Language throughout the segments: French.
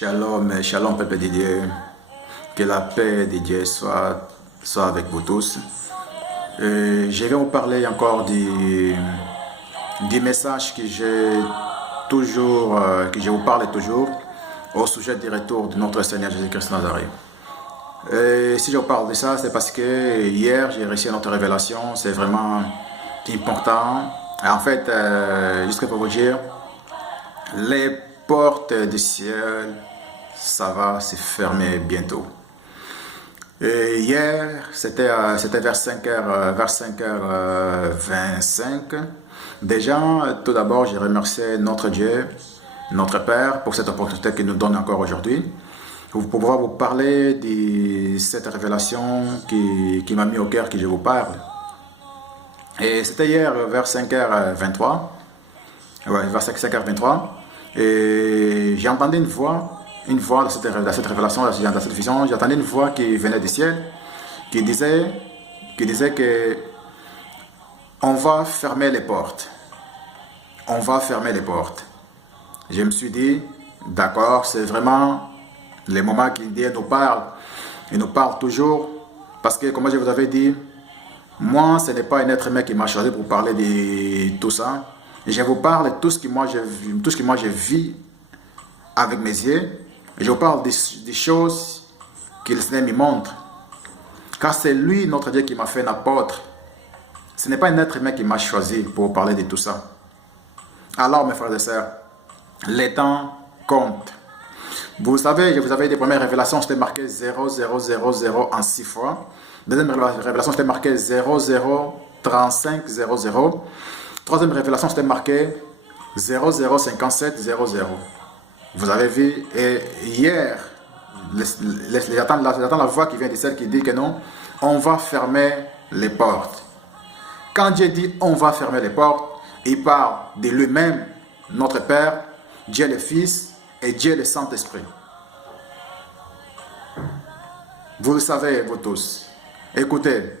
Shalom, shalom peuple de Dieu, que la paix de Dieu soit avec vous tous. Je vais vous parler encore du message que je vous parle toujours au sujet du retour de notre Seigneur Jésus-Christ Nazareth. Si je vous parle de ça, c'est parce que hier j'ai reçu notre révélation, c'est vraiment important. En fait, juste pour vous dire, les portes du ciel, ça va se fermer bientôt. Et hier, c'était vers 5h25. Déjà, tout d'abord, je remercie notre Dieu, notre Père, pour cette opportunité qu'il nous donne encore aujourd'hui, pour pouvoir vous parler de cette révélation qui m'a mis au cœur que je vous parle. Et c'était hier vers 5h23. Ouais, vers 5h23. Et j'ai entendu une voix dans cette révélation, dans cette vision, j'ai entendu une voix qui venait du ciel, qui disait que on va fermer les portes. On va fermer les portes. Je me suis dit, d'accord, c'est vraiment les moments qu'il nous parle. Il nous parle toujours, parce que, comme je vous avais dit, moi, ce n'est pas un être humain qui m'a choisi pour parler de tout ça. Je vous parle de tout ce que moi je vis avec mes yeux. Je vous parle des choses que le Seigneur me montre. Car c'est lui, notre Dieu, qui m'a fait un apôtre. Ce n'est pas un être humain qui m'a choisi pour parler de tout ça. Alors, mes frères et sœurs, les temps comptent. Vous savez, je vous avais dit, première révélation, c'était marqué 0000 en 6 fois. Deuxième révélation, c'était marqué 003500. Troisième révélation, c'était marqué 005700. Vous avez vu, et hier, j'attends la voix qui vient de celle qui dit que non, on va fermer les portes. Quand Dieu dit on va fermer les portes, il parle de lui-même, notre Père, Dieu le Fils et Dieu le Saint-Esprit. Vous le savez, vous tous. Écoutez,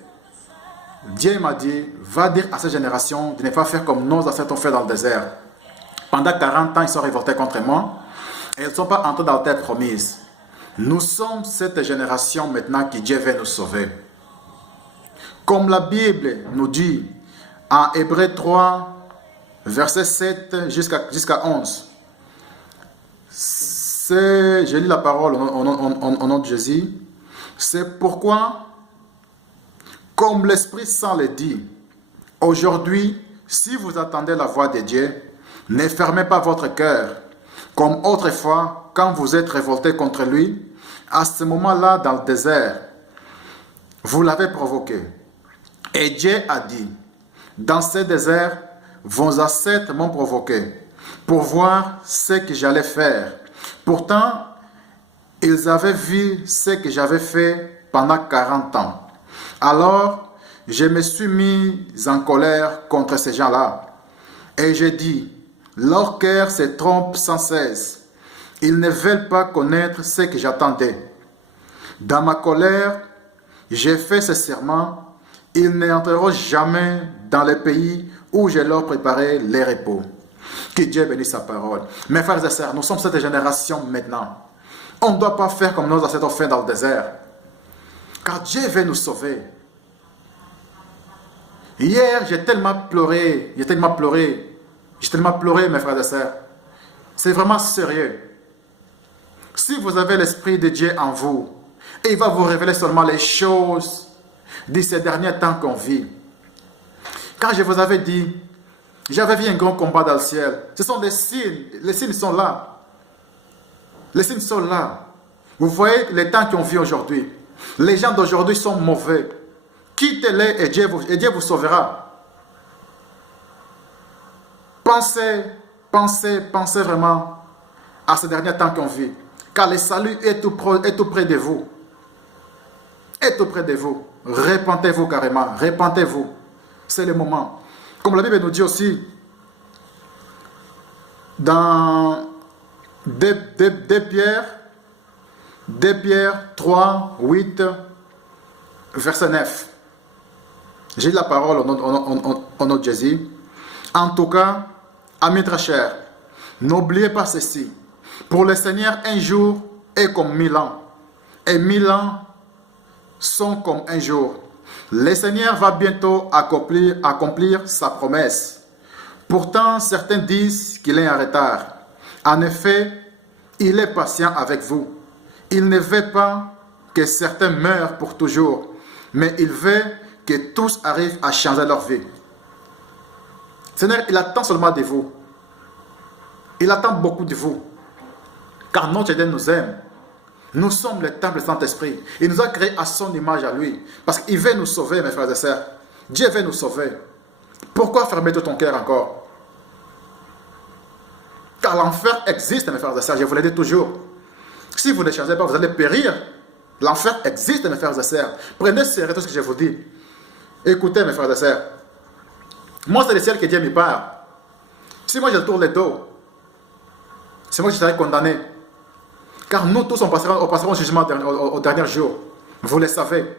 Dieu m'a dit, va dire à cette génération de ne pas faire comme nos ancêtres ont fait dans le désert. Pendant 40 ans, ils sont révoltés contre moi et ils ne sont pas entrés dans la terre promise. Nous sommes cette génération maintenant que Dieu veut nous sauver. Comme la Bible nous dit en Hébreux 3, verset 7 jusqu'à 11. Je lis la parole au nom de Jésus. C'est pourquoi, comme l'Esprit Saint le dit, aujourd'hui, si vous attendez la voix de Dieu, ne fermez pas votre cœur, comme autrefois, quand vous êtes révolté contre lui, à ce moment-là, dans le désert, vous l'avez provoqué. Et Dieu a dit, dans ce désert, vos ancêtres m'ont provoqué, pour voir ce que j'allais faire. Pourtant, ils avaient vu ce que j'avais fait pendant 40 ans. Alors, je me suis mis en colère contre ces gens-là. Et j'ai dit, leur cœur se trompe sans cesse. Ils ne veulent pas connaître ce que j'attendais. Dans ma colère, j'ai fait ce serment. Ils n'entreront jamais dans le pays où je leur préparais les repos. Que Dieu bénisse sa parole. Mes frères et sœurs, nous sommes cette génération maintenant. On ne doit pas faire comme nos ancêtres ont fait dans le désert. Car Dieu veut nous sauver. Hier, j'ai tellement pleuré, mes frères et sœurs. C'est vraiment sérieux. Si vous avez l'Esprit de Dieu en vous, il va vous révéler seulement les choses de ces derniers temps qu'on vit. Quand je vous avais dit, j'avais vu un grand combat dans le ciel. Ce sont des signes. Les signes sont là. Les signes sont là. Vous voyez les temps qu'on vit aujourd'hui. Les gens d'aujourd'hui sont mauvais. Quittez-les et Dieu vous sauvera. Pensez vraiment à ces derniers temps qu'on vit. Car le salut est tout près de vous. Est tout près de vous. Repentez-vous carrément. Repentez-vous. C'est le moment. Comme la Bible nous dit aussi, dans 2 Pierre 3, 8, verset 9. J'ai la parole au nom de Jésus. En tout cas, amis très chers, n'oubliez pas ceci. Pour le Seigneur, un jour est comme 1000 ans, et 1000 ans sont comme un jour. Le Seigneur va bientôt accomplir sa promesse. Pourtant, certains disent qu'il est en retard. En effet, il est patient avec vous. Il ne veut pas que certains meurent pour toujours, mais il veut que tous arrivent à changer leur vie. Seigneur, il attend seulement de vous. Il attend beaucoup de vous. Car notre Dieu nous aime. Nous sommes le temple du Saint-Esprit. Il nous a créés à son image à lui. Parce qu'il veut nous sauver, mes frères et sœurs. Dieu veut nous sauver. Pourquoi fermer tout ton cœur encore? Car l'enfer existe, mes frères et sœurs. Je vous le dis toujours. Si vous ne changez pas, vous allez périr. L'enfer existe, mes frères et sœurs. Prenez sérieux tout ce que je vous dis. Écoutez, mes frères et sœurs. Moi, c'est le ciel que Dieu me parle. Si moi je tourne le dos, c'est moi qui serai condamné. Car nous tous, on passera au jugement au dernier jour. Vous le savez.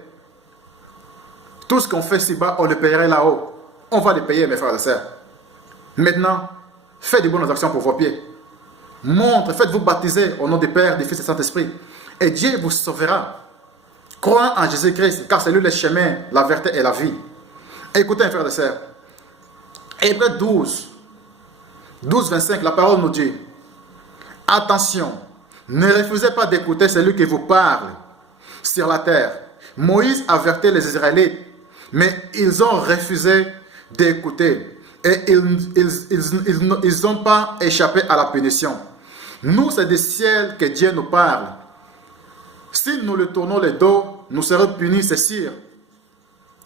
Tout ce qu'on fait ci-bas, on le payerait là-haut. On va le payer, mes frères et sœurs. Maintenant, faites de bonnes actions pour vos pieds. Faites-vous baptiser au nom du Père, du Fils et du Saint-Esprit. Et Dieu vous sauvera. Croyez en Jésus-Christ, car c'est lui le chemin, la vérité et la vie. Écoutez, mes frères et sœurs. Hébreux 12, 25, la parole nous dit: attention, ne refusez pas d'écouter celui qui vous parle sur la terre. Moïse avertit les Israélites, mais ils ont refusé d'écouter. Et ils n'ont pas échappé à la punition. Nous, c'est du ciel que Dieu nous parle. Si nous lui tournons le dos, nous serons punis, c'est sûr.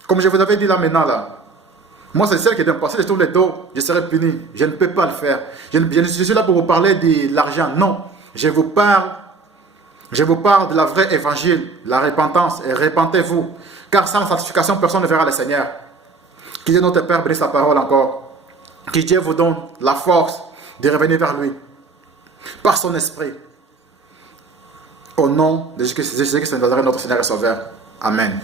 Comme je vous avais dit là maintenant, là. Moi, c'est le ciel qui est d'un passé, je tourne le dos, je serai puni. Je ne peux pas le faire. Je suis là pour vous parler de l'argent. Non, je vous parle de la vraie évangile, la repentance. Et repentez-vous. Car sans la sanctification, personne ne verra le Seigneur. Que Dieu notre Père bénisse sa parole encore. Que Dieu vous donne la force de revenir vers lui. Par son esprit. Au nom de Jésus-Christ de Nazareth, notre Seigneur et Sauveur. Amen.